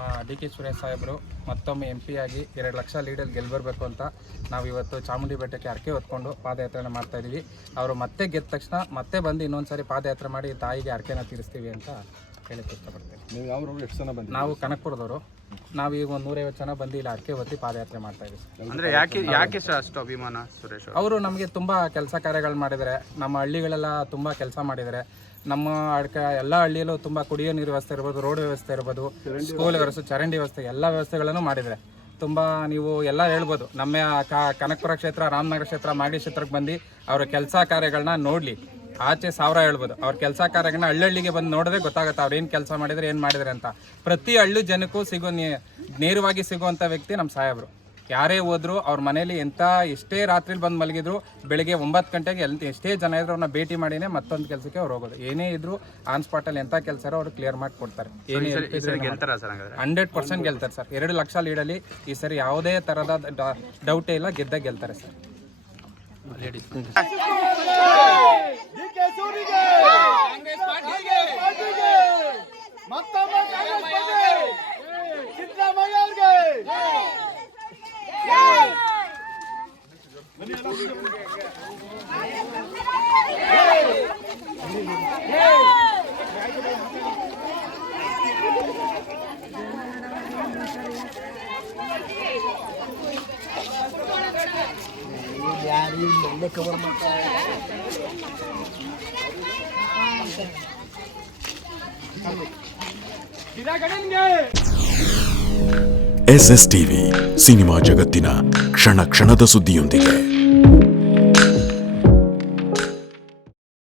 ನಮ್ಮ ಡಿ.ಕೆ. ಸುರೇಶ್ ಸಾಹೇಬರು ಮತ್ತೊಮ್ಮೆ MP ಆಗಿ 2 ಲಕ್ಷ ಲೀಡಲ್ಲಿ ಗೆಲ್ಲಬರಬೇಕು ಅಂತ ನಾವು ಇವತ್ತು ಚಾಮುಂಡಿ ಬೆಟ್ಟಕ್ಕೆ ಹರಕೆ ಹೊತ್ಕೊಂಡು ಪಾದಯಾತ್ರೆನ ಮಾಡ್ತಾಯಿದ್ದೀವಿ. ಅವರು ಮತ್ತೆ ಗೆದ್ದ ತಕ್ಷಣ ಮತ್ತೆ ಬಂದು ಇನ್ನೊಂದು ಸಾರಿ ಪಾದಯಾತ್ರೆ ಮಾಡಿ ತಾಯಿಗೆ ಹರಕೆನ ತೀರಿಸ್ತೀವಿ ಅಂತ ಹೇಳಕ್ಕೆ ಇಷ್ಟಪಡ್ತೇವೆ. ನೀವು ಯಾವ ಎಷ್ಟು ಜನ ಬಂದಿದ್ದೀರಿ? ನಾವು ಕನಕಪುರದವರು. ನಾವು ಈಗ ಒಂದು 150 ಜನ ಬಂದು ಇಲ್ಲಿ ಹರಕೆ ಹೊತ್ತಿ ಪಾದಯಾತ್ರೆ ಮಾಡ್ತಾ ಇದ್ದೀವಿ. ಅಂದರೆ ಯಾಕೆ ಸರ್ ಅಷ್ಟು ಅಭಿಮಾನ ಸುರೇಶ್ ಅವರು ನಮಗೆ ತುಂಬ ಕೆಲಸ ಕಾರ್ಯಗಳು ಮಾಡಿದ್ದಾರೆ. ನಮ್ಮ ಹಳ್ಳಿಗಳೆಲ್ಲ ತುಂಬ ಕೆಲಸ ಮಾಡಿದ್ದಾರೆ. ನಮ್ಮ ಎಲ್ಲ ಹಳ್ಳಿಯಲ್ಲೂ ತುಂಬ ಕುಡಿಯೋ ನೀರು ವ್ಯವಸ್ಥೆ ಇರ್ಬೋದು, ರೋಡ್ ವ್ಯವಸ್ಥೆ ಇರ್ಬೋದು, ಸ್ಕೂಲ್ ವ್ಯವಸ್ಥೆ, ಚರಂಡಿ ವ್ಯವಸ್ಥೆ, ಎಲ್ಲ ವ್ಯವಸ್ಥೆಗಳನ್ನು ಮಾಡಿದ್ದಾರೆ. ತುಂಬ ನೀವು ಎಲ್ಲ ಹೇಳ್ಬೋದು. ನಮ್ಮ ಕನಕಪುರ ಕ್ಷೇತ್ರ, ರಾಮನಗರ ಕ್ಷೇತ್ರ, ಮಾಗಡಿ ಕ್ಷೇತ್ರಕ್ಕೆ ಬಂದು ಅವರ ಕೆಲಸ ಕಾರ್ಯಗಳನ್ನ ನೋಡಲಿ. ಆಚೆ 1000 ಹೇಳ್ಬೋದು. ಅವ್ರ ಕೆಲಸ ಕಾರ್ಯಗಳನ್ನ ಹಳ್ಳಿಗೆ ಬಂದು ನೋಡಿದ್ರೆ ಗೊತ್ತಾಗುತ್ತೆ ಅವ್ರು ಏನು ಕೆಲಸ ಮಾಡಿದರೆ ಏನು ಮಾಡಿದರೆ ಅಂತ. ಪ್ರತಿ ಹಳ್ಳಿ ಜನಕ್ಕೂ ನೇರವಾಗಿ ಸಿಗುವಂಥ ವ್ಯಕ್ತಿ ನಮ್ಮ ಸಾಹೇಬರು. ಯಾರೇ ಹೋದ್ರು ಅವ್ರ ಮನೇಲಿ ಎಷ್ಟೇ ರಾತ್ರಿಲಿ ಬಂದು ಮಲಗಿದ್ರು ಬೆಳಿಗ್ಗೆ 9 ಗಂಟೆಗೆ ಎಷ್ಟೇ ಜನ ಇದ್ರು ಅವ್ರನ್ನ ಭೇಟಿ ಮಾಡಿನೇ ಮತ್ತೊಂದು ಕೆಲಸಕ್ಕೆ ಅವ್ರು ಹೋಗೋದು. ಏನೇ ಇದ್ರು ಆನ್ ಸ್ಪಾಟಲ್ಲಿ ಎಂಥ ಕೆಲಸ ಅವ್ರು ಕ್ಲಿಯರ್ ಮಾಡಿ ಕೊಡ್ತಾರೆ. 100% ಗೆಲ್ತಾರೆ ಸರ್. 2 ಲಕ್ಷ ಲೀಡಲ್ಲಿ ಈ ಸರಿ ಯಾವುದೇ ಥರದ ಡೌಟೇ ಇಲ್ಲ, ಗೆಲ್ತಾರೆ ಸರ್. SSTV ಸಿನಿಮಾ ಜಗತ್ತಿನ ಕ್ಷಣ ಕ್ಷಣದ ಸುದ್ದಿಯೊಂದಿಗೆ.